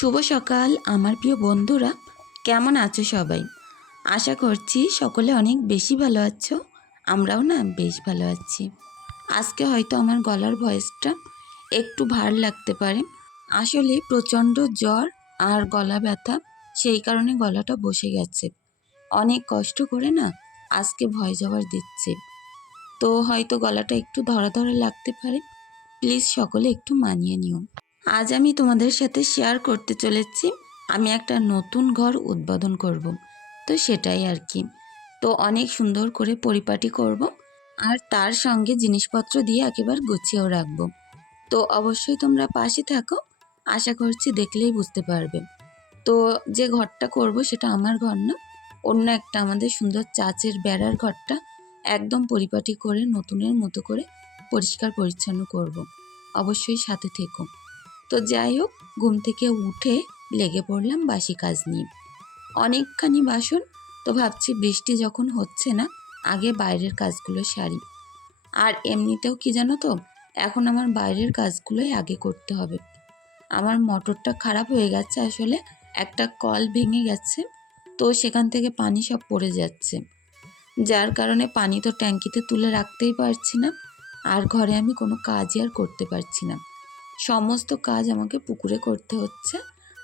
শুভ সকাল, আমার প্রিয় বন্ধুরা। কেমন আছো সবাই? আশা করছি সকলে অনেক বেশি ভালো আছো, আমরাও না বেশ ভালো আছি। আজকে হয়তো আমার গলার ভয়েসটা একটু ভার লাগতে পারে। আসলে প্রচণ্ড জ্বর আর গলা ব্যথা, সেই কারণে গলাটা বসে গেছে। অনেক কষ্ট করে না আজকে ভয় যাওয়ার দিচ্ছে। তো হয়তো গলাটা একটু ধরা ধরা লাগতে পারে। প্লিজ সকলে একটু মানিয়ে নিও। আজ আমি তোমাদের সাথে শেয়ার করতে চলেছি। আমি একটা নতুন ঘর উদ্বোধন করব। তো সেটাই আর কি। তো অনেক সুন্দর করে পরিপাটি করব আর তার সঙ্গে জিনিসপত্র দিয়ে একেবারে গুছিয়েও রাখব। তো অবশ্যই তোমরা পাশে থাকো। আশা করছি দেখলেই বুঝতে পারবে। তো যে ঘরটা করব সেটা আমার ঘর না, অন্য একটা আমাদের সুন্দর চাচের বেড়ার ঘরটা একদম পরিপাটি করে নতুনের মতো করে পরিষ্কার পরিচ্ছন্ন করব। অবশ্যই সাথে থেকো। তো যাই হোক, ঘুম থেকে উঠে লেগে পড়লাম বাসি কাজ নিয়ে। অনেকখানি বাসন, তো ভাবছি বৃষ্টি যখন হচ্ছে না, আগে বাইরের কাজগুলো সারি। আর এমনিতেও কি জানো তো, এখন আমার বাইরের কাজগুলোই আগে করতে হবে। আমার মোটরটা খারাপ হয়ে গেছে আসলে, একটা কল ভেঙে গেছে, তো সেখান থেকে পানি সব পড়ে যাচ্ছে। যার কারণে পানি তো ট্যাঙ্কিতে তুলে রাখতেই পারছি না, আর ঘরে আমি কোনো কাজই আর করতে পারছি না। সমস্ত কাজ আমাকে পুকুরে করতে হচ্ছে।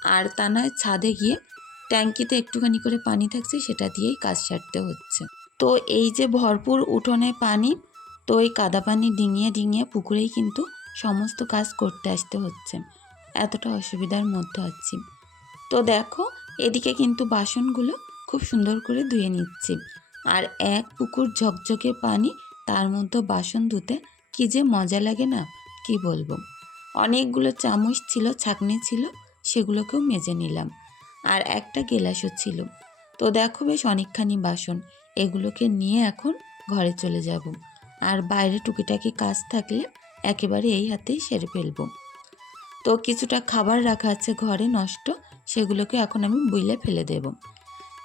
আর তা নয়, ছাদে গিয়ে ট্যাঙ্কিতে একটুখানি করে পানি থাকছে, সেটা দিয়েই কাজ সারতে হচ্ছে। তো এই যে ভরপুর উঠোনে পানি, তো এই কাদা পানি ডিঙিয়ে ডিঙিয়ে পুকুরেই কিন্তু সমস্ত কাজ করতে আসতে হচ্ছে। এতটা অসুবিধার মধ্যে আছি। তো দেখো, এদিকে কিন্তু বাসনগুলো খুব সুন্দর করে ধুয়ে নিচ্ছি। আর এক পুকুর ঝকঝকে পানি, তার মধ্যে বাসন ধুতে কি যে মজা লাগে না, কি বলব? অনেকগুলো চামচ ছিল, ছাকনি ছিল, সেগুলোকেও মেজে নিলাম। আর একটা গেলাসও ছিল। তো দেখো বেশ অনেকখানি বাসন, এগুলোকে নিয়ে এখন ঘরে চলে যাব। আর বাইরে টুকিটাকি কাজ থাকলে একেবারে এই হাতেই সেরে ফেলব। তো কিছুটা খাবার রাখা আছে ঘরে নষ্ট, সেগুলোকে এখন আমি বুইলে ফেলে দেব।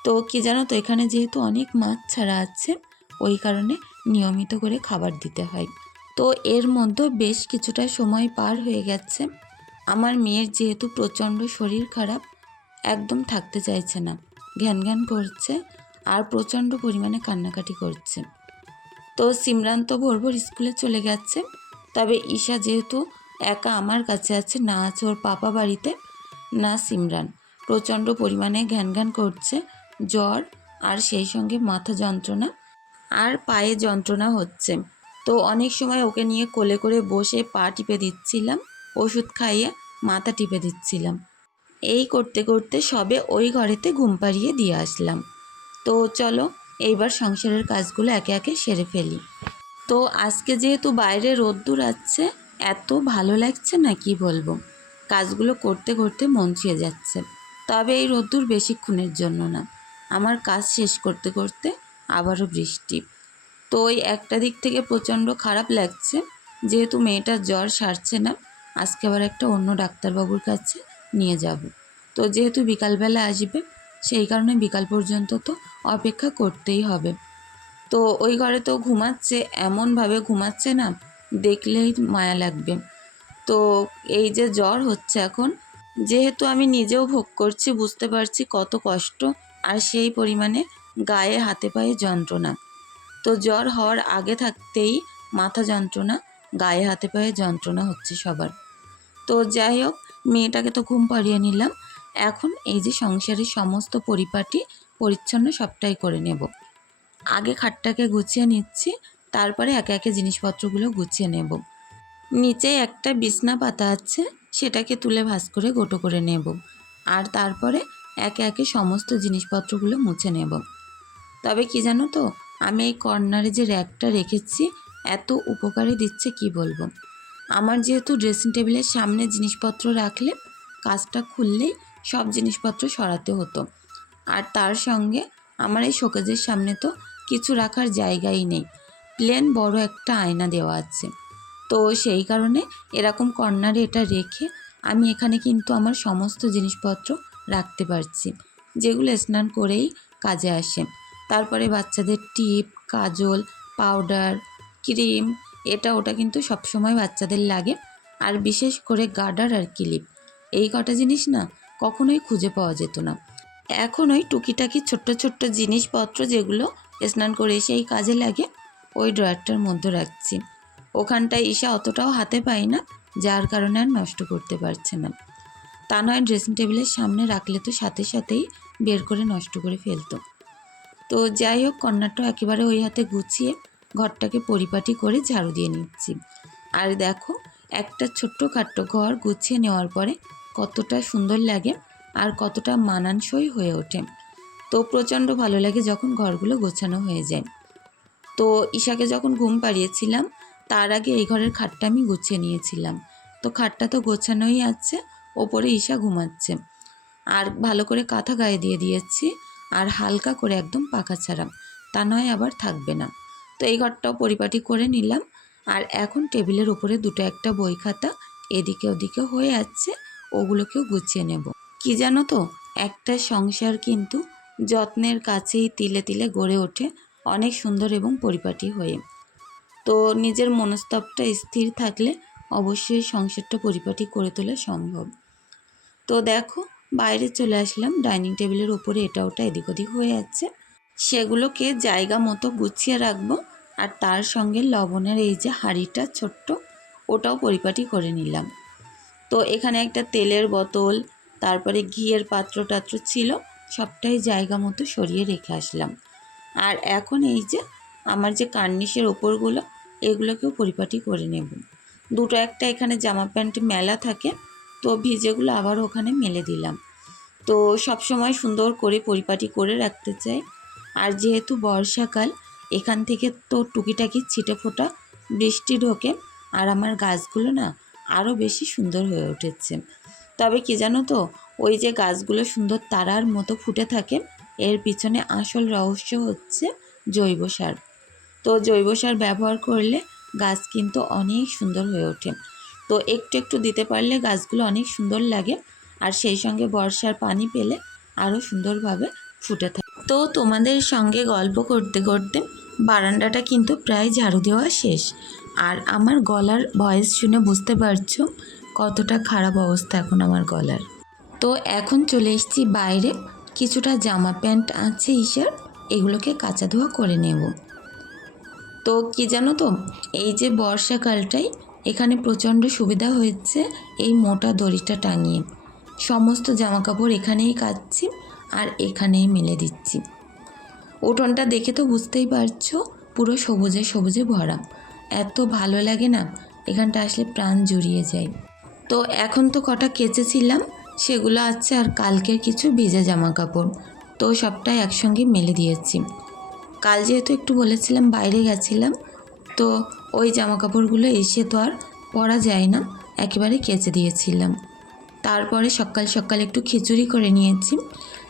তো কি জানো তো, এখানে যেহেতু অনেক মাছ ছাড়া আছে, ওই কারণে নিয়মিত করে খাবার দিতে হয়। তো এর মধ্যে বেশ কিছুটা সময় পার হয়ে গেছে। আমার মেয়ের যেহেতু প্রচণ্ড শরীর খারাপ, একদম থাকতে চাইছে না। ঘ্যান ঘ্যান করছে আর প্রচণ্ড পরিমাণে কান্নাকাটি করছে। তো সিমরান তো ভোর ভোর স্কুলে চলে গেছে। তবে ঈশা যেহেতু একা আমার কাছে আছে, না আছে ওর পাপা বাড়িতে, না সিমরান। প্রচণ্ড পরিমাণে ঘ্যান ঘ্যান করছে, জ্বর আর সেই সঙ্গে মাথা যন্ত্রণা আর পায়ে যন্ত্রণা হচ্ছে। তো অনেক সময় ওকে নিয়ে কোলে করে বসে পা টিপে দিচ্ছিলাম, ওষুধ খাইয়ে মাথা টিপে দিচ্ছিলাম। এই করতে করতে সবে ওই ঘরেতে ঘুম পাড়িয়ে দিয়ে আসলাম। তো চলো এইবার সংসারের কাজগুলো একে একে সেরে ফেলি। তো আজকে যেহেতু বাইরে রোদ্দুর আছে এত ভালো লাগছে না কি বলব? কাজগুলো করতে করতে মন ছুঁয়ে যাচ্ছে। তবে এই রোদ্দুর বেশিক্ষণের জন্য না। আমার কাজ শেষ করতে করতে আবারও বৃষ্টি। তো ওই একটা দিক থেকে প্রচণ্ড খারাপ লাগছে। যেহেতু মেয়েটার জ্বর সারছে না, আজকে আবার একটা অন্য ডাক্তারবাবুর কাছে নিয়ে যাব। তো যেহেতু বিকালবেলা আসবে, সেই কারণে বিকাল পর্যন্ত তো অপেক্ষা করতেই হবে। তো ওই ঘরে তো ঘুমাচ্ছে, এমনভাবে ঘুমাচ্ছে না, দেখলেই মায়া লাগবে। তো এই যে জ্বর হচ্ছে এখন, যেহেতু আমি নিজেও ভোগ করছি, বুঝতে পারছি কত কষ্ট, আর সেই পরিমাণে গায়ে, হাতে পায়ে যন্ত্রণা। তো জ্বর হওয়ার আগে থাকতেই মাথা যন্ত্রণা, গায়ে হাতে পায়ে যন্ত্রণা হচ্ছে সবার। তো যাই হোক, মেয়েটাকে তো ঘুম পাড়িয়ে নিলাম। এখন এই যে সংসারের সমস্ত পরিপাটি, পরিচ্ছন্ন সবটাই করে নেব। আগে খাটটাকে গুছিয়ে নিচ্ছি, তারপরে একে একে জিনিসপত্রগুলো গুছিয়ে নেব। নিচে একটা বিছনা পাতা আছে, সেটাকে তুলে ভাঁজ করে গোটো করে নেব। আর তারপরে একে একে সমস্ত জিনিসপত্রগুলো মুছে নেব। তবে কি জানো তো আমি এই কর্নারে যে র্যাকটা রেখেছি, এত উপকারে দিচ্ছে কি বলব? আমার যেহেতু ড্রেসিং টেবিলের সামনে জিনিসপত্র রাখলে, কাজটা খুললেই সব জিনিসপত্র সরাতে হতো। আর তার সঙ্গে আমার এই শোকেজের সামনে তো কিছু রাখার জায়গাই নেই। প্লেন বড় একটা আয়না দেওয়া আছে। তো সেই কারণে এরকম কর্নারে এটা রেখে আমি এখানে কিন্তু আমার সমস্ত জিনিসপত্র রাখতে পারছি, যেগুলো স্নান করেই কাজে আসে। তারপরে বাচ্চাদের টিপ, কাজল, পাউডার, ক্রিম, এটা ওটা কিন্তু সবসময় বাচ্চাদের লাগে। আর বিশেষ করে গার্ডার আর ক্লিপ। এই কটা জিনিস না কখনোই খুঁজে পাওয়া যেত না। এখন ওই টুকিটাকি ছোট্ট ছোট্ট জিনিসপত্র যেগুলো স্নান করে এসে এই কাজে লাগে, ওই ড্রয়ারটার মধ্যে রাখছি। ওখানটায় ঈশা অতটাও হাতে পায় না, যার কারণে আর নষ্ট করতে পারছে না। তা নয়, ড্রেসিং টেবিলের সামনে রাখলে তো সাথে সাথেই বের করে নষ্ট করে ফেলতো। তো যাই হোক, কন্যাটা একেবারে ওই হাতে গুছিয়ে ঘরটাকে পরিপাটি করে ঝাড়ু দিয়ে নিচ্ছি। আর দেখো, একটা ছোট্ট খাট্ট ঘর গুছিয়ে নেওয়ার পরে কতটা সুন্দর লাগে আর কতটা মানানসই হয়ে ওঠে। তো প্রচণ্ড ভালো লাগে যখন ঘরগুলো গোছানো হয়ে যায়। তো ঈশাকে যখন ঘুম পাড়িয়েছিলাম, তার আগে এই ঘরের খাটটা আমি গুছিয়ে নিয়েছিলাম। তো খাটটা তো গোছানোই আছে, ওপরে ঈশা ঘুমাচ্ছে। আর ভালো করে কাঁথা গায়ে দিয়ে দিয়েছি। আর হালকা করে একদম পাখা ছাড়া। তা নয়, আবার থাকবে না। তো এই ঘরটাও পরিপাটি করে নিলাম। আর এখন টেবিলের ওপরে দুটো একটা বই খাতা এদিকে ওদিকে হয়ে আছে, ওগুলোকেও গুছিয়ে নেব। কি জানো তো, একটা সংসার কিন্তু যত্নের কাছেই তিলে তিলে গড়ে ওঠে, অনেক সুন্দর এবং পরিপাটি হয়ে। তো নিজের মনস্তাবটা স্থির থাকলে অবশ্যই সংসারটা পরিপাটি করে তোলা সম্ভব। তো দেখো বাইরে চলে আসলাম। ডাইনিং টেবিলের ওপরে এটা ওটা এদিক ওদিক হয়ে আছে সেগুলোকে জায়গা মতো গুছিয়ে রাখব। আর তার সঙ্গে লবণের এই যে হাঁড়িটা ছোট্ট, ওটাও পরিপাটি করে নিলাম। তো এখানে একটা তেলের বোতল, তারপরে ঘিয়ের পাত্র টাত্র ছিল, সবটাই জায়গা মতো সরিয়ে রেখে আসলাম। আর এখন এই যে আমার যে কার্নিশের ওপরগুলো, এগুলোকেও পরিপাটি করে নেব। দুটো একটা এখানে জামা প্যান্ট মেলা থাকে তো ভিজেগুলো আবার ওখানে মেলে দিলাম। তো সব সময় সুন্দর করে পরিপাটি করে রাখতে চাই। আর যেহেতু বর্ষাকাল, এখান থেকে তো টুকিটাকি ছিটে ফোটা বৃষ্টি ঢোকে আর আমার গাছগুলো না আরও বেশি সুন্দর হয়ে উঠেছে। তবে কি জানো তো, ওই যে গাছগুলো সুন্দর তারার মতো ফুটে থাকে, এর পিছনে আসল রহস্য হচ্ছে জৈব সার। তো জৈব সার ব্যবহার করলে গাছ কিন্তু অনেক সুন্দর হয়ে ওঠে। তো একটু একটু দিতে পারলে গাছগুলো অনেক সুন্দর লাগে। আর সেই সঙ্গে বর্ষার পানি পেলে আরও সুন্দরভাবে ফুটে থাকে। তো তোমাদের সঙ্গে গল্প করতে করতে বারান্দাটা কিন্তু প্রায় ঝাড়ু দেওয়া শেষ। আর আমার গলার ভয়েস শুনে বুঝতে পারছ কতটা খারাপ অবস্থা এখন আমার গলার। তো এখন চলে এসেছি বাইরে। কিছুটা জামা প্যান্ট আছে ঈশার, এগুলোকে কাঁচা ধোয়া করে নেব। তো কি জানো তো, এই যে বর্ষাকালটাই এখানে প্রচণ্ড সুবিধা হয়েছে এই মোটা দড়িটা টাঙিয়ে। সমস্ত জামা কাপড় এখানেই কাচ্ছি আর এখানেই মেলে দিচ্ছি। উঠোনটা দেখে তো বুঝতেই পারছ, পুরো সবুজে সবুজে ভরা। এত ভালো লাগে না, এখানটা আসলে প্রাণ জুড়িয়ে যায়। তো এখন তো কটা কেচেছিলাম, সেগুলো আছে আর কালকের কিছু ভিজে জামা কাপড় তো সবটাই একসঙ্গে মেলে দিয়েছি। কাল যেহেতু একটু বলেছিলাম বাইরে গেছিলাম তো ওই জামা কাপড়গুলো এসে তো আর পরা যায় না। একেবারে কেচে দিয়েছিলাম। তারপরে সকাল সকাল একটু খিচুড়ি করে নিয়েছি।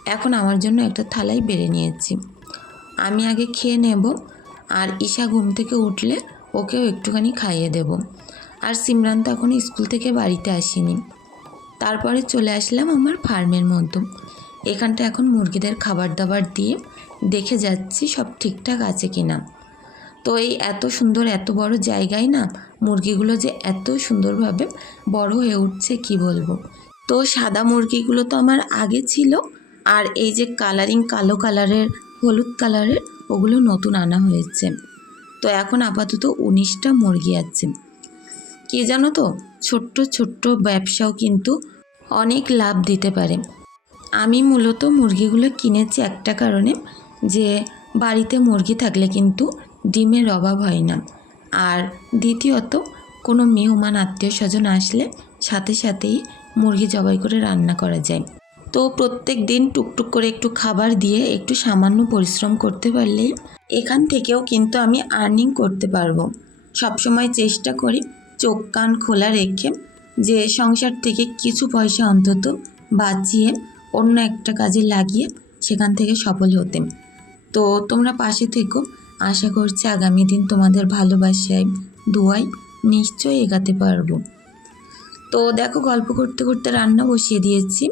এখন আমার জন্য একটা থালাই বেড়ে নিয়েছি। আমি আগে খেয়ে নেব আর ঈশা ঘুম থেকে উঠলে ওকেও একটুখানি খাইয়ে দেব। আর সিমরান তো এখন স্কুল থেকে বাড়িতে আসেনি। তারপরে চলে আসলাম আমার ফার্মের মধ্যে। এখানটা এখন মুরগিদের খাবার দাবার দিয়ে দেখে যাচ্ছি সব ঠিকঠাক আছে কি না তো এই এত সুন্দর, এত বড় জায়গায় না মুরগিগুলো যে এত সুন্দরভাবে বড় হয়ে উঠছে, কি বলব? তো সাদা মুরগিগুলো তো আমার আগে ছিল আর এই যে কালারিং কালো কালারের হলুদ কালারের ওগুলো নতুন আনা হয়েছে। তো এখন আপাতত উনিশটা মুরগি আছে। কে জানো তো, ছোট্ট ছোট্ট ব্যবসাও কিন্তু অনেক লাভ দিতে পারে। আমি মূলত মুরগিগুলো কিনেছি একটা কারণে যে বাড়িতে মুরগি থাকলে কিন্তু ডিমের অভাব হয় না। আর দ্বিতীয়ত, কোনো মেহমান আত্মীয় স্বজন আসলে সাথে সাথেই মুরগি জবাই করে রান্না করা যায়। তো প্রত্যেক দিন টুকটুক করে একটু খাবার দিয়ে একটু সামান্য পরিশ্রম করতে পারলে এখান থেকেও কিন্তু আমি আর্নিং করতে পারব। সবসময় চেষ্টা করি চোখ কান খোলা রেখে যে সংসার থেকে কিছু পয়সা অন্তত বাঁচিয়ে অন্য একটা কাজে লাগিয়ে সেখান থেকে সফল হতে। তো তোমরা পাশে থেকো। আশা করছি আগামী দিন তোমাদের ভালোবাসায় দুয়াই নিশ্চয়ই এগাতে পারব। তো দেখো, গল্প করতে করতে রান্না বসিয়ে দিয়েছি।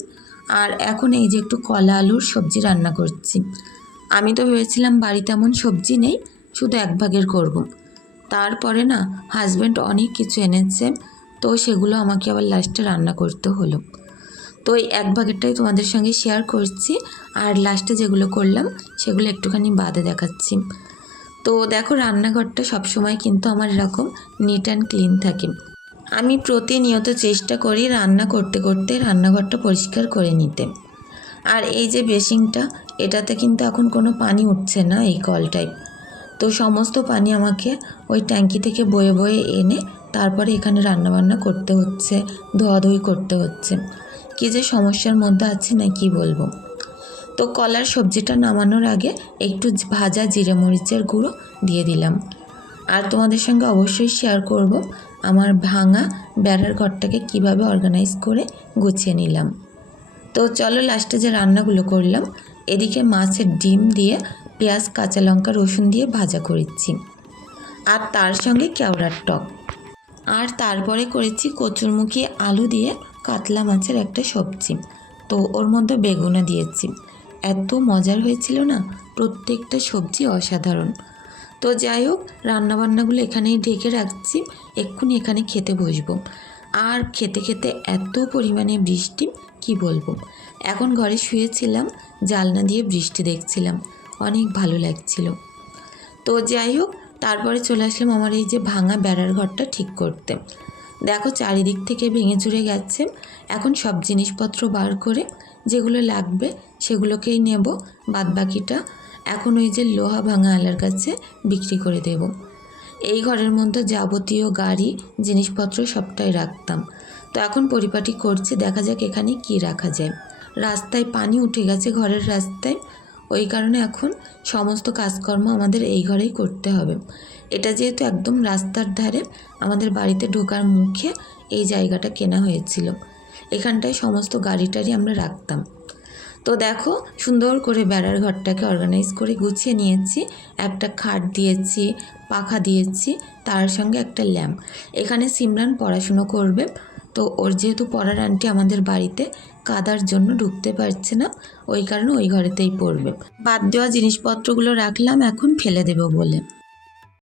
আর এখন এই যে একটু কলা আলুর সবজি রান্না করছি। আমি তো ভেবেছিলাম বাড়িতে এমন সবজি নেই, শুধু এক ভাগের করব। তারপরে না হাজব্যান্ড অনেক কিছু এনেছে, তো সেগুলো আমাকে আবার লাস্টে রান্না করতে হলো। তো এই এক ভাগেরটাই তোমাদের সঙ্গে শেয়ার করছি। আর লাস্টে যেগুলো করলাম, সেগুলো একটুখানি বাদে দেখাচ্ছি। তো দেখো, রান্নাঘরটা সবসময় কিন্তু আমার এরকম নিট অ্যান্ড ক্লিন থাকে। আমি প্রতিনিয়ত চেষ্টা করি রান্না করতে করতে রান্নাঘরটা পরিষ্কার করে নিতে। আর এই যে বেসিংটা এটাতে কিন্তু এখন কোনো পানি উঠছে না এই কলটায় তো সমস্ত পানি আমাকে ওই ট্যাঙ্কি থেকে বয়ে বয়ে এনে তারপরে এখানে রান্নাবান্না করতে হচ্ছে, ধোয়াধুয়ি করতে হচ্ছে। কী যে সমস্যার মধ্যে আছে না কি বলব। তো কলার সবজিটা নামানোর আগে একটু ভাজা জিরে মরিচের গুঁড়ো দিয়ে দিলাম। আর তোমাদের সঙ্গে অবশ্যই শেয়ার করব আমার ভাঙা বেড়ার ঘরটাকে কীভাবে অর্গানাইজ করে গুছিয়ে নিলাম। তো চলো লাস্টে যে রান্নাগুলো করলাম, এদিকে মাছের ডিম দিয়ে পেঁয়াজ, কাঁচা লঙ্কা, রসুন দিয়ে ভাজা করেছি। আর তার সঙ্গে কেওড়ার টক। আর তারপরে করেছি কচুরমুখী আলু দিয়ে কাতলা মাছের একটা সবজি। তো ওর মধ্যে বেগুনও দিয়েছি। এত মজার হয়েছিল না? প্রত্যেকটা সবজি অসাধারণ। তো যাই হোক, রান্নাবান্নাগুলো এখানেই ঢেকে রাখছি। এক্ষুনি এখানে খেতে বসবো। আর খেতে খেতে এত পরিমাণে বৃষ্টি, কি বলব? এখন ঘরে শুয়েছিলাম, জালনা দিয়ে বৃষ্টি দেখছিলাম। অনেক ভালো লাগছিল। তো যাই হোক, তারপরে চলে আসলাম আমার এই যে ভাঙা বেড়ার ঘরটা ঠিক করতে। দেখো চারিদিক থেকে ভেঙে চুরে গেছে। এখন সব জিনিসপত্র বার করে যেগুলো লাগবে সেগুলোকেই নেব। বাদ বাকিটা এখন ওই যে লোহা ভাঙা আলার কাছে বিক্রি করে দেব। এই ঘরের মধ্যে যাবতীয় গাড়ি, জিনিসপত্র সবটাই রাখতাম। তো এখন পরিপাটি করছে, দেখা যাক এখানে কি রাখা যায়। রাস্তায় পানি উঠে গেছে ঘরের রাস্তায়। ওই কারণে এখন সমস্ত কাজকর্ম আমাদের এই ঘরেই করতে হবে। এটা যেহেতু একদম রাস্তার ধারে, আমাদের বাড়িতে ঢোকার মুখে এই জায়গাটা কেনা হয়েছিল। এখানটায় সমস্ত গাড়ি টাড়ি আমরা রাখতাম। তো দেখো, সুন্দর করে বেড়ার ঘরটাকে অর্গানাইজ করে গুছিয়ে নিয়েছি। একটা খাট দিয়েছি, পাখা দিয়েছি, তার সঙ্গে একটা ল্যাম্প। এখানে সিমরান পড়াশুনো করবে। তো ওর যেহেতু পড়ার আন্টি আমাদের বাড়িতে, কাদার জন্য ঢুকতে পারছে না, ওই কারণে ওই ঘরেতেই পড়বে। বাদ দেওয়া জিনিসপত্রগুলো রাখলাম, এখন ফেলে দেবো বলে।